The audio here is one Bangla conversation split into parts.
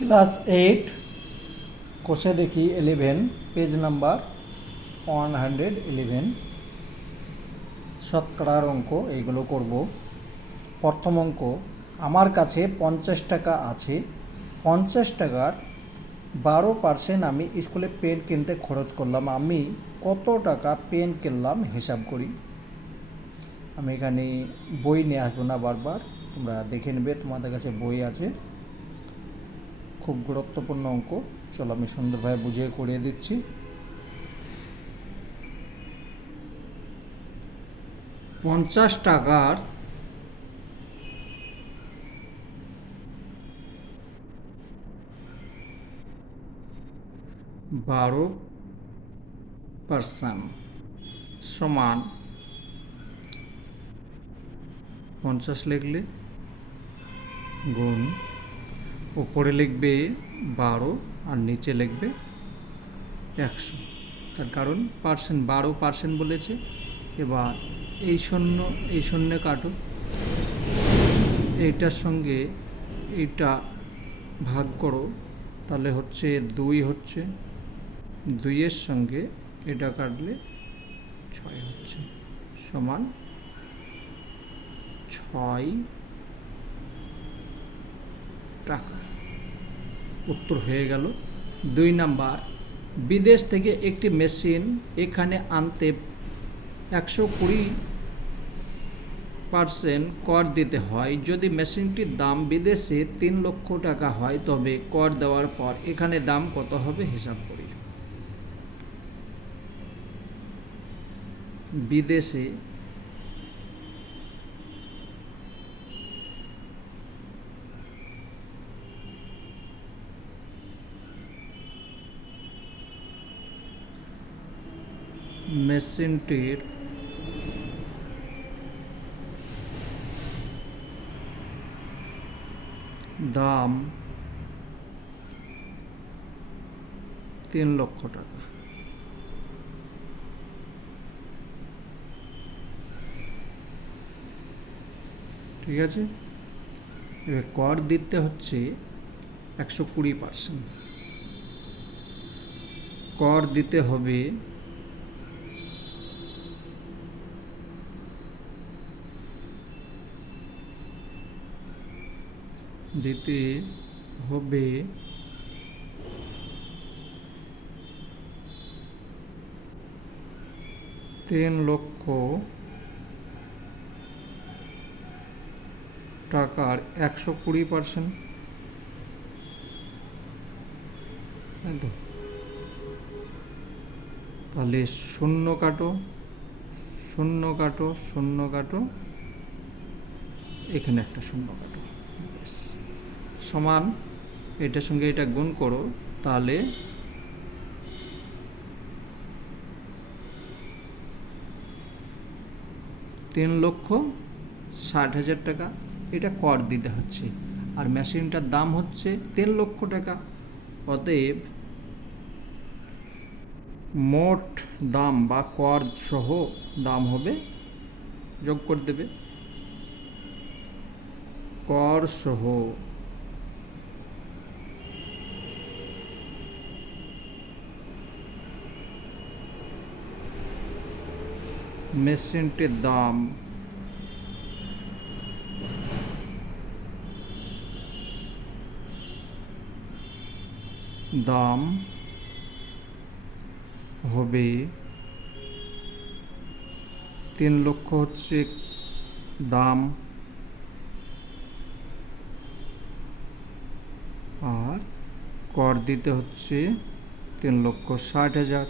ক্লাস এইট, কোষে দেখি eleven page number one hundred eleven শতকরার অঙ্ক, এইগুলো করব। প্রথম অঙ্ক, আমার কাছে পঞ্চাশ টাকা আছে। পঞ্চাশ টাকার বারো পার্সেন্ট আমি স্কুলে পেন কিনতে খরচ করলাম। আমি কত টাকা পেন কিনলাম হিসাব করি। আমি এখানে বই নিয়ে আসব না বারবার। তোমরা দেখে নেবে, তোমাদের কাছে বই আছে। খুব গুরুত্বপূর্ণ অঙ্ক। চলো আমি সুন্দরভাবে বুঝিয়ে করিয়ে দিচ্ছি। পঞ্চাশ টাকার বারো পার্সেন্ট সমান পঞ্চাশ লিখলে গুণ উপরে লিখবে বারো আর নিচে লিখবে একশো। তার কারণ পার্সেন্ট বারো পার্সেন্ট বলেছে। এবার এই শূন্য এই শূন্য কাটো। এইটার সঙ্গে এইটা ভাগ করো, তাহলে হচ্ছে দুই হচ্ছে। দুইয়ের সঙ্গে এটা কাটলে ছয় হচ্ছে। সমান ছয় টাকা। উত্তর হয়ে গেল, দুই নাম্বার, বিদেশ থেকে একটি মেশিন এখানে আনতে একশো কুড়ি পার্সেন্ট কর দিতে হয়। যদি মেশিনটির দাম বিদেশে তিন লক্ষ টাকা হয়, তবে কর দেওয়ার পর এখানে দাম কত হবে হিসাব করি। বিদেশে মেশিনটির দাম তিন লক্ষ টাকা। ঠিক আছে? এবার কর দিতে হচ্ছে একশো কুড়ি পার্সেন্ট কর দিতে হবে দিতে হবে। তিন লক্ষ টাকার একশো কুড়ি পার্সেন্ট তাহলে শূন্য কাটো শূন্য কাটো শূন্য কাটো। এখানে একটা শূন্য কাটো। সমান, এটার সঙ্গে এটা গুণ করো, তাহলে তিন লক্ষ ষাট হাজার টাকা, এটা কর দিতে হচ্ছে। আর মেশিনটার দাম হচ্ছে তিন লক্ষ টাকা। অতএব মোট দাম বা কর সহ দাম হবে, যোগ করে দেবে। কর সহ মেশিনটির দাম দাম হবে তিন লক্ষ হচ্ছে দাম আর কর দিতে হচ্ছে তিন লক্ষ ষাট হাজার।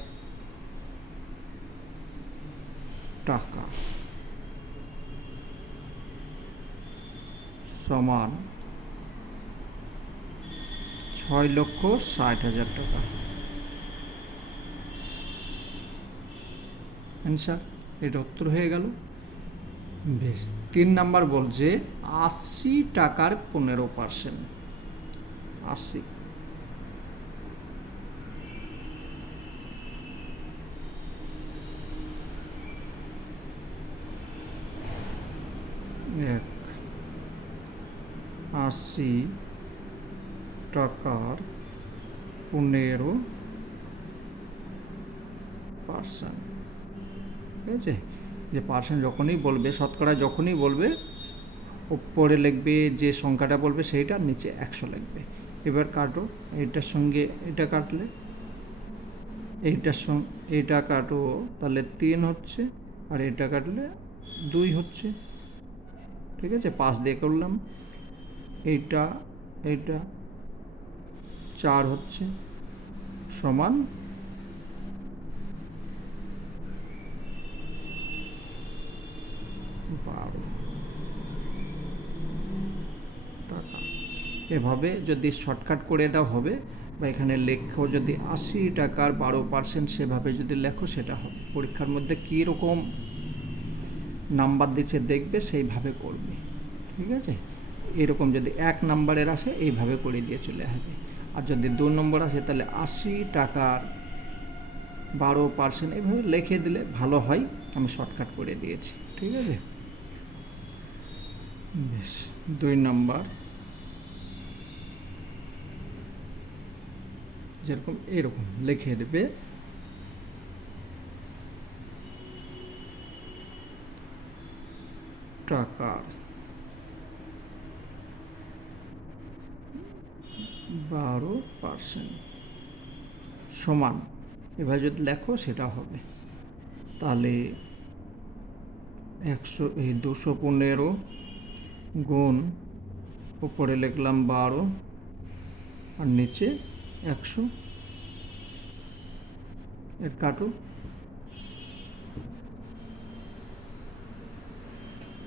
টাকা। সমান ছয় লক্ষ ষাট হাজার টাকা। অ্যান্সার এটা উত্তর হয়ে গেল। বেশ, তিন নাম্বার বলছে আশি টাকার পনেরো পার্সেন্ট আশি। এক। আশি টাকার পনেরো পার্সেন্ট ঠিক আছে যে পার্সেন্ট যখনই বলবে, শতকরা যখনই বলবে, উপরে লিখবে যে সংখ্যাটা বলবে সেইটার নিচে একশো লিখবে। এবার কাটো, এইটার সঙ্গে এটা কাটলে। এইটার সঙ্গে এইটা কাটো, তাহলে তিন হচ্ছে, আর এটা কাটলে দুই হচ্ছে। ঠিক আছে? পাঁচ দিয়ে করলাম। এইটা এইটা চার হচ্ছে সমান বারো টাকা। এভাবে যদি শর্টকাট করে দেওয়া হবে বা এখানে লেখো যদি আশি টাকার বারো পার্সেন্ট সেভাবে যদি লেখো সেটা হবে। পরীক্ষার মধ্যে কী রকম নাম্বার দিচ্ছে, দেখবে সেইভাবে করবে। ঠিক আছে? এরকম যদি এক নাম্বারের আসে, এইভাবে করে দিয়ে চলে আসবে। আর যদি দু নম্বর আসে, তাহলে আশি টাকার বারো পার্সেন্ট এইভাবে লিখে দিলে ভালো হয়। আমি শর্টকাট করে দিয়েছি। ঠিক আছে? বেশ, দুই নাম্বার। যেরকম এরকম লিখে দেবে। টাকার বারো পার্সেন্ট সমান। এবার যদি লেখো, সেটা হবে। তাহলে একশো, এই দুশো পনেরো গুণ উপরে লিখলাম বারো, আর নিচে একশো। এর কাটো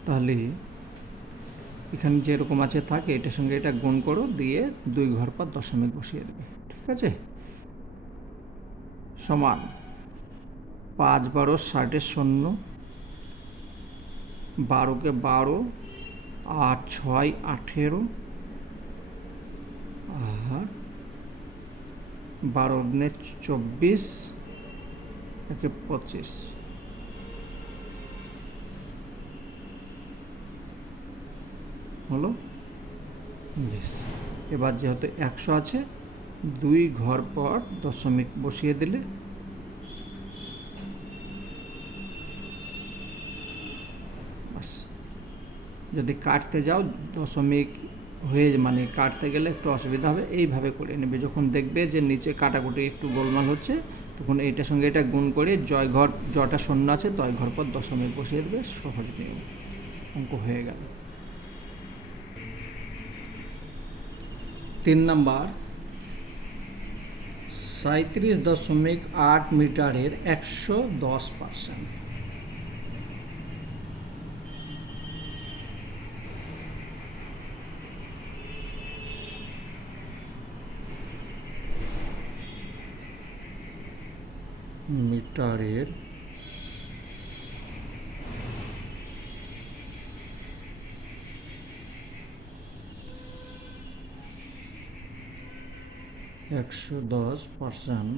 তাহলে এখানে যেরকম আছে থাকে, এটার সঙ্গে এটা গুণ করো, দিয়ে দুই ঘর পর দশমিক বসিয়ে দেবে, ঠিক আছে? সমান পাঁচ বারো ষাটের শূন্য, বারোকে বারো, আট ছয় আঠেরো, আর বারো চব্বিশ, একে পঁচিশ। হলো বেশ। এবার যেহেতু একশো আছে, দুই ঘর পর দশমিক বসিয়ে দিলে বাস। যদি কাটতে যাও, দশমিক হয়ে মানে কাটতে গেলে একটু অসুবিধা হবে, এইভাবে করে নেবে। যখন দেখবে যে নিচে কাটাকুটি একটু গোলমাল হচ্ছে, তখন এইটার সঙ্গে এটা গুণ করে জয় ঘর জটা শূন্য আছে তয় ঘর পর দশমিক বসিয়ে দেবে, সহজ নিয়ম। অঙ্ক হয়ে গেল। তিন নাম্বার সাঁত্রিশ দশমিক আট মিটারের একশো দশ পার্সেন্ট মিটারের একশো দশ পার্সেন্ট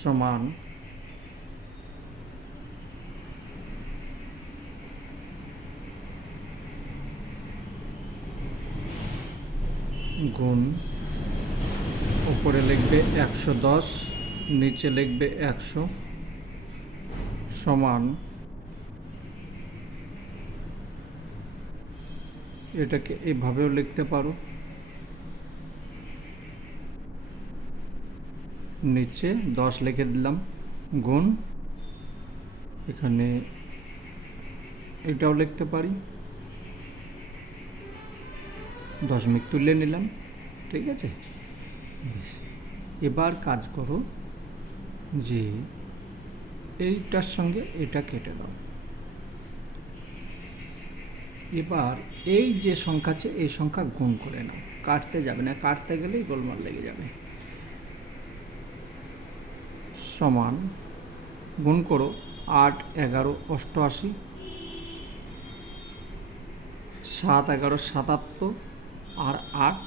সমান গুণ উপরে লিখবে একশো দশ, নিচে লিখবে একশো সমান এটাকে এভাবেও লিখতে পারো। নিচে দশ লিখে দিলাম, গুণ। এখানে এটাও লিখতে পারি। দশমিক তুলে নিলাম, ঠিক আছে? এবার কাজ করো যে এইটার সঙ্গে এটা কেটে দাও। এবার এই যে সংখ্যা আছে, এই সংখ্যা গুণ করে নাও। কাটতে যাবে না, কাটতে গেলেই গোলমাল লেগে যাবে। সমান গুণ করো আট, এগারো, অষ্টআশি, সাত, এগারো, সাতাত্তর আর আট,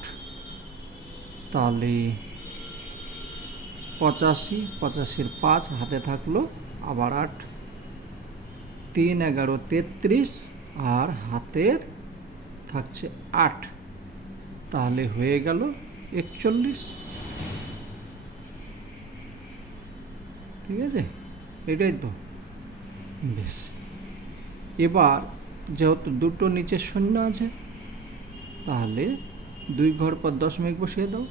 তাহলে পঁচাশি, পঁচাশির পাঁচ হাতে থাকল আবার আট। তিন, এগারো, তেত্রিশ আর হাতের থাকছে আট। তাহলে হয়ে গেল একচল্লিশ। ঠিক আছে? এটাই তো। বেশ। এবার যেহেতু দুটো নিচে শূন্য আছে, তাহলে দুই ঘর পর দশমিক বসিয়ে দাও।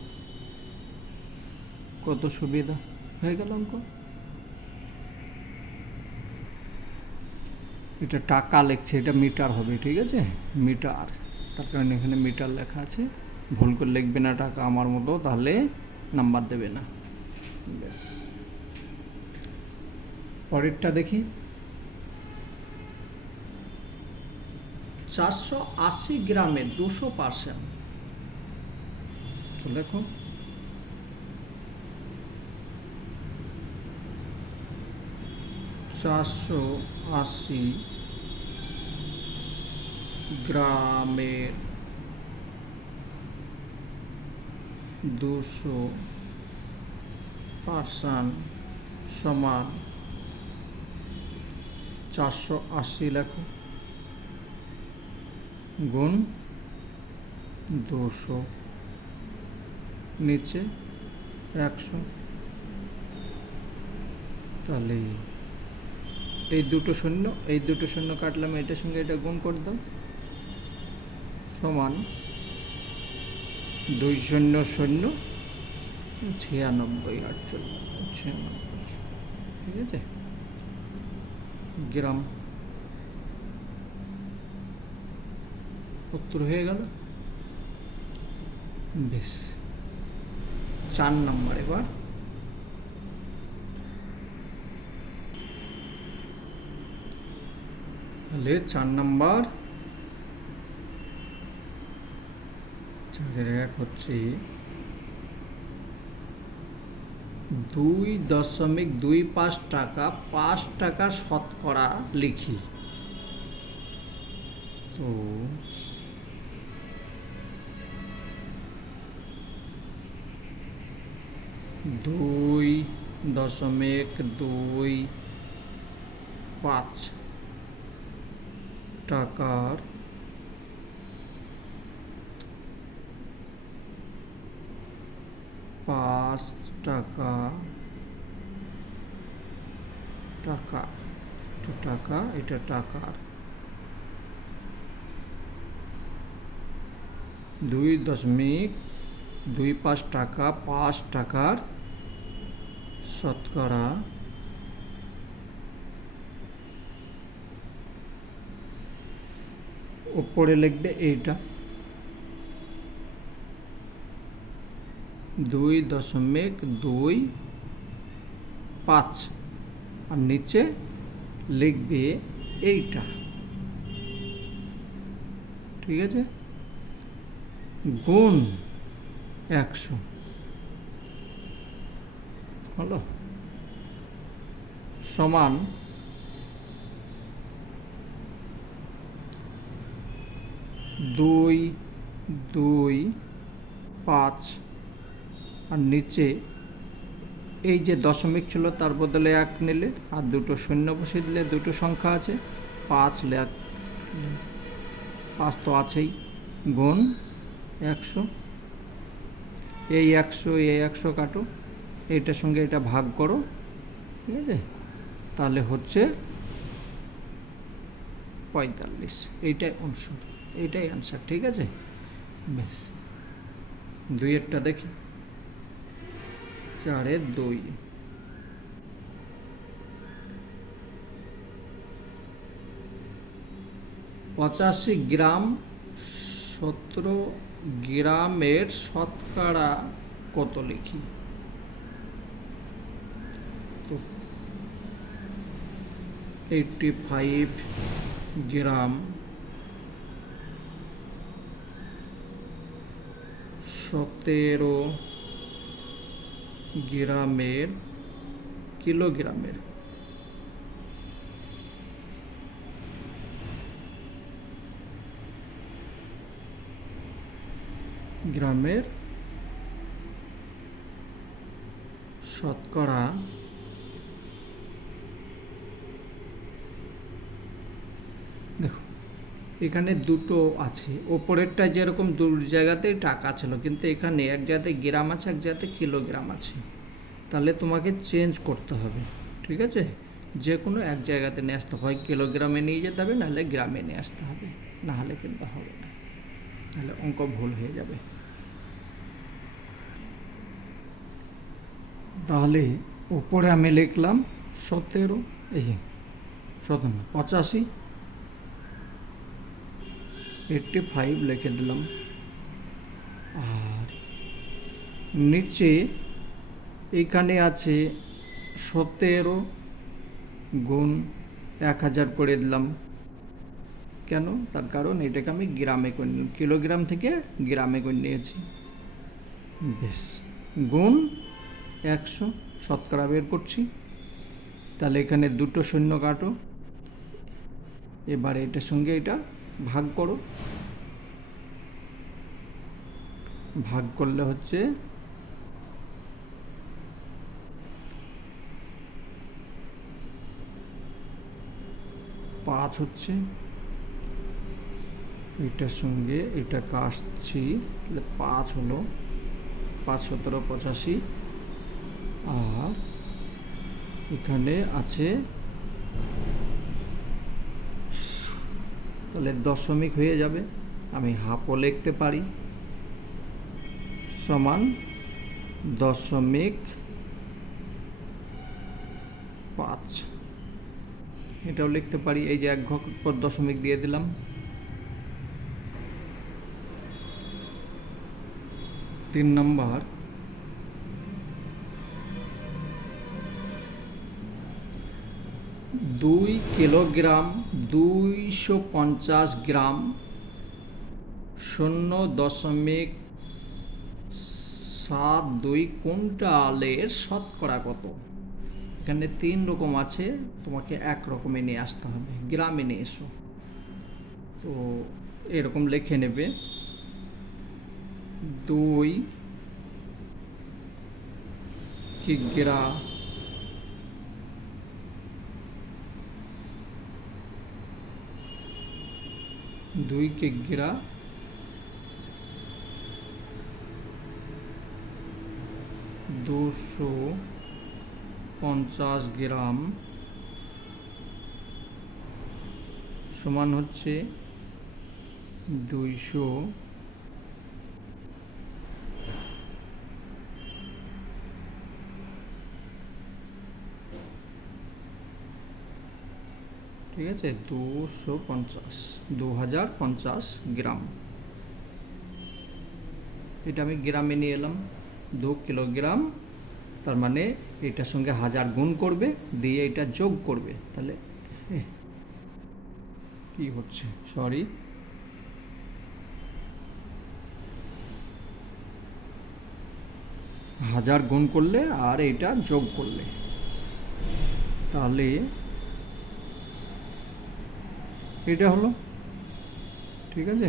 কত সুবিধা হয়ে গেল অঙ্ক? এটা টাকা লেখছে, এটা মিটার হবে, ঠিক আছে? মিটার, তার কারণে এখানে মিটার লেখা আছে। ভুল করে লিখবে না টাকা আমার মতো, তাহলে নাম্বার দেবে না। ব্যাস পরেরটা দেখি। চারশো আশি গ্রামের দুশো পার্সেন্ট। লেখো। চারশো আশি গ্রামের দুশো পার্সেন্ট সমান চারশো আশি লেখো। গুণ দুশো। নিচে একশো। তাহলে এই দুটো শূন্য, এই দুটো শূন্য কাটলাম, এটার সঙ্গে এটা গুণ করে দাও। সমান দুই শূন্য শূন্য, ছিয়ানব্বই, আটচল্লিশ, ছিয়ানব্বই, ঠিক আছে? গ্রাম। উত্তর হয়ে গেল। বেশ। চার নম্বর এবার। তাহলে চার নম্বর। চারের এক হচ্ছে দুই দশমিক দুই পাঁচ টাকা পাঁচ টাকা শতকরা লিখি। তো দুই দশমিক দুই পাঁচ টাকার পাঁচ টাকা টাকা এটা টাকা, এটা টাকার দুই দশমিক দুই পাঁচ টাকা, পাঁচ টাকার শতকরা উপরে লিখবে এইটা। দুই দশমিক দুই পাঁচ। আর নিচে লিখবে এইটা। ঠিক আছে? গুণ একশো। হলো? সমান দুই দুই পাঁচ আর নিচে এই যে দশমিক ছিল, তার বদলে এক নিলে আর দুটো শূন্য বসিয়ে দিলে দুটো সংখ্যা আছে, পাঁচ লেখ পাঁচ তো আছেই। গুণ একশো। এই একশো এই একশো কাটো। এইটার সঙ্গে এটা ভাগ করো। ঠিক আছে? তাহলে হচ্ছে পঁয়তাল্লিশ। এইটাই অংশ। এইটাই অ্যান্সার ঠিক আছে? বেশ দুইয়েরটা দেখি। চারের দুই। পঁচাশি গ্রাম সতেরো গ্রামের শতকরা কত লিখি? তো এইটটি ফাইভ গ্রাম সতেরো গ্রামের কিলোগ্রামের। গ্রামের শতকরা দেখো এখানে দুটো আছে। ওপরেরটা যেরকম দু জায়গাতেই টাকা ছিল, কিন্তু এখানে এক জায়গাতে গ্রাম আছে, এক জায়গাতে কিলোগ্রাম আছে। তাহলে তোমাকে চেঞ্জ করতে হবে, ঠিক আছে? যে কোনো এক জায়গাতে নিয়ে আসতে হয় কিলোগ্রামে নিয়ে যেতে হবে, নাহলে গ্রামে নিয়ে আসতে হবে। নাহলে কিন্তু হবে না। তাহলে অঙ্ক ভুল হয়ে যাবে। তাহলে উপরে আমি লিখলাম সতেরো, এই সতেরো পঁচাশি। এইটটি ফাইভ লিখে দিলাম। আর নিচে এখানে আছে সতেরো গুণ এক হাজার করে দিলাম। কেন? তার কারণ এটাকে আমি গ্রামে করে কিলোগ্রাম থেকে গ্রামে করে নিয়েছি। বেশ। গুণ একশো শতকরা বের করছি। তাহলে এখানে দুটো শূন্য কাটো। এবার এটার সঙ্গে এটা ভাগ করো। ভাগ করলে হচ্ছে পাঁচ হচ্ছে। এটার সঙ্গে এটা কাটছি তাহলে পাঁচ হলো। পাঁচ সতেরো পঁচাশি। আর এখানে আছে তাহলে দশমিক হয়ে যাবে। আমি হাফও লিখতে পারি। সমান দশমিক পাঁচ। এটাও লিখতে পারি। এই যে এক ঘর পর দশমিক দিয়ে দিলাম। তিন নম্বর। দুই কিলোগ্রাম দুইশো পঞ্চাশ গ্রাম শূন্য দশমিক সাত দুই কুইন্টালের শতকরা কত? এখানে তিন রকম আছে, তোমাকে এক রকমে নিয়ে আসতে হবে। গ্রামে নিয়ে এসো। তো এরকম লিখে নেবে। দুই কিগ্রা দুই কিগ্রা দুশো পঞ্চাশ গ্রাম সমান হচ্ছে দুইশো ঠিক আছে? দুশো পঞ্চাশ। দু হাজার পঞ্চাশ গ্রাম। এটা আমি গ্রামে নিয়ে এলাম। দু কিলোগ্রাম। তার মানে এটার সঙ্গে হাজার গুণ করবে, দিয়ে এটা যোগ করবে। তাহলে কি হচ্ছে? সরি হাজার গুণ করলে আর এটা যোগ করলে। তাহলে এটা হলো, ঠিক আছে?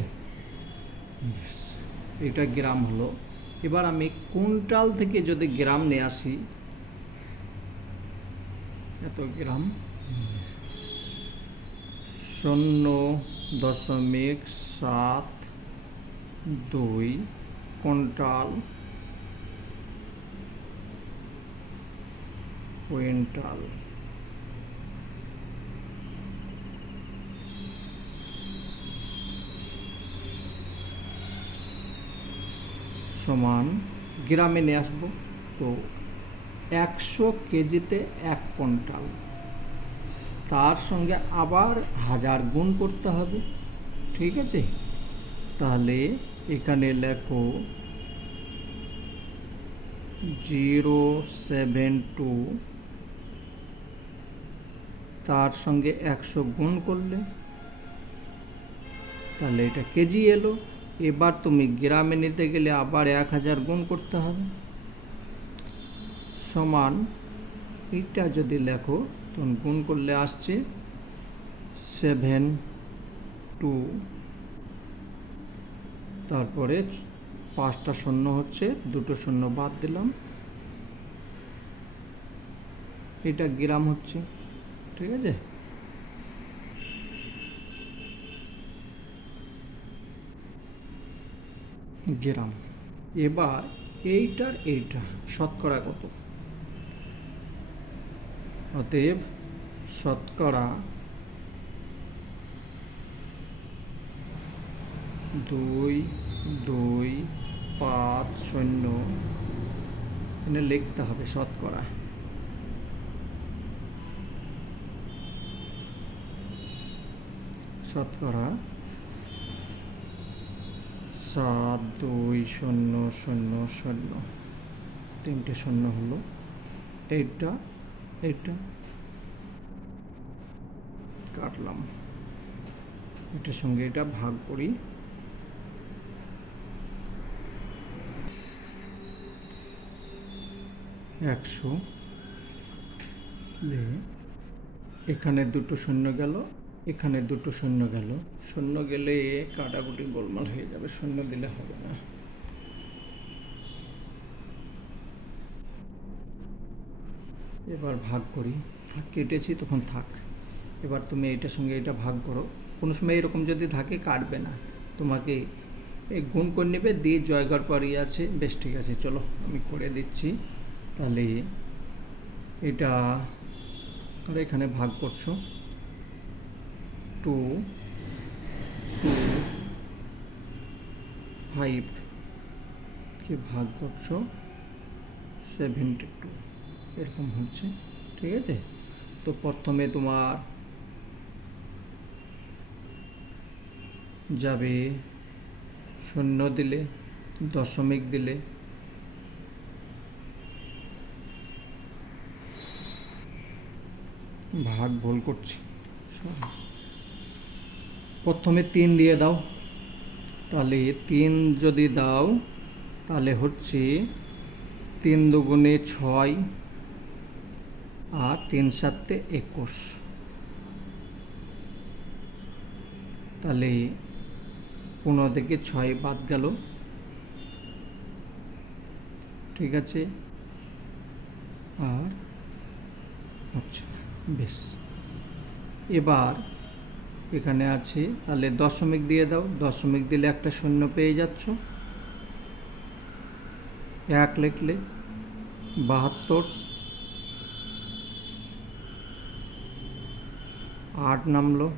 এটা গ্রাম হলো। এবার আমি কুইন্টাল থেকে যদি গ্রাম নিয়ে আসি, এত গ্রাম? শূন্য দশমিক সাত দুই কুইন্টাল কুইন্টাল। সমান গ্রামে নিয়ে আসব। তো একশো কেজিতে এক কুইন্টাল। তার সঙ্গে আবার হাজার গুণ করতে হবে। ঠিক আছে? তাহলে এখানে লেখো জিরো সেভেন টু। তার সঙ্গে একশো গুণ করলে। তাহলে এটা কেজি এলো। এবার তুমি গ্রামে নিতে গেলে আবার এক হাজার গুণ করতে হবে। সমান, এটা যদি লেখো, তখন গুণ করলে আসছে সেভেন টু তারপরে পাঁচটা শূন্য হচ্ছে, দুটো শূন্য বাদ দিলাম। এটা গ্রাম হচ্ছে, ঠিক আছে? গ্রাম। এবার এইটার এইটা, শতকরা কত? অতএব শতকরা দুই দুই, পাঁচ, শূন্য এখানে লিখতে হবে শতকরা। শতকরা সাত, দুই, শূন্য শূন্য শূন্য। তিনটে শূন্য হলো। এইটা এইটা। কাটলাম। এটার সঙ্গে এটা ভাগ করি। একশো। এখানে দুটো শূন্য গেল। এখানে দুটো শূন্য গেল। শূন্য গেলে কাটাকুটি গোলমাল হয়ে যাবে, শূন্য দিলে হবে না। এবার ভাগ করি। থাক, কেটেছি, তখন থাক। এবার তুমি এইটার সঙ্গে এটা ভাগ করো। কোনো সময় এরকম যদি থাকে, কাটবে না। তোমাকে এই গুণ করে নেবে, দিয়ে জয়গড় পাড়িয়ে আছে। বেশ, ঠিক আছে, চলো, আমি করে দিচ্ছি। তাহলে এটা আর এখানে ভাগ করছ। টু টু, ফাইভ কে ভাগ করছ? Seventy two. এরকম হচ্ছে, ঠিক আছে? তো প্রথমে তোমার যাবে শূন্য দিলে, দশমিক দিলে, ভাগ ভুল করছি. প্রথমে তিন দিয়ে দাও। তাহলে তিন যদি দাও, তাহলে হচ্ছে তিন দুগুণে ছয় আর তিন সাতে একুশ। তাহলে পনেরো থেকে ছয় বাদ গেল। ঠিক আছে? আর হচ্ছে বেশ। এবার এখানে আছে। তাহলে দশমিক দিয়ে দাও। দশমিক দিলে একটা শূন্য পেয়ে যাচ্ছ। এক লিখলে বাহাত্তর। আট নামলো।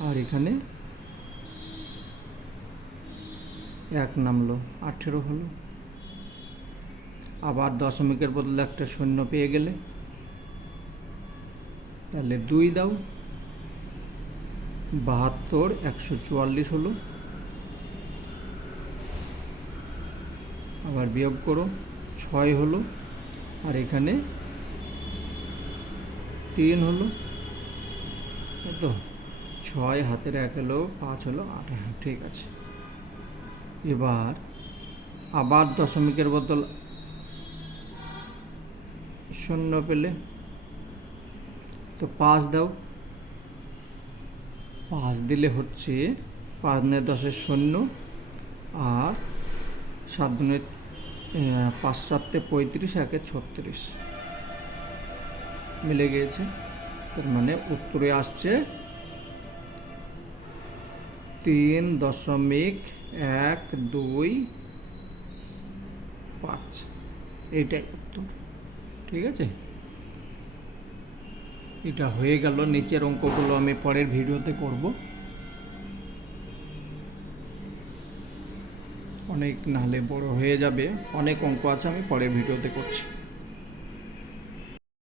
আর এখানে এক নামলো। আঠেরো হলো। আবার দশমিকের বদলে একটা শূন্য পেয়ে গেলে। তাহলে দুই দাও। বাহাত্তর, একশো চুয়াল্লিশ হলো। আবার বিয়োগ করো, ছয় হলো। আর এখানে তিন হলো। তো, ছয় হাতের এক হলো, পাঁচ হলো, আট হ্যাঁ ঠিক আছে। এবার আবার দশমিকের বদল শূন্য পেলে। তো পাঁচ দাও। পাঁচ দিলে হচ্ছে পাঁচ নয় দশের শূন্য আর সাত দুনের পাঁচ সাতে পঁয়ত্রিশ, একে ছত্রিশ। মিলে গিয়েছে। তার মানে উত্তরে আসছে তিন দশমিক এক দুই পাঁচ। এইটাই উত্তর। ঠিক আছে? এটা হয়ে গেল, নিচের অঙ্কগুলো আমি পরের ভিডিওতে করব। অনেক নাহলে বড় হয়ে যাবে, অনেক অঙ্ক আছে, আমি পরের ভিডিওতে করছি।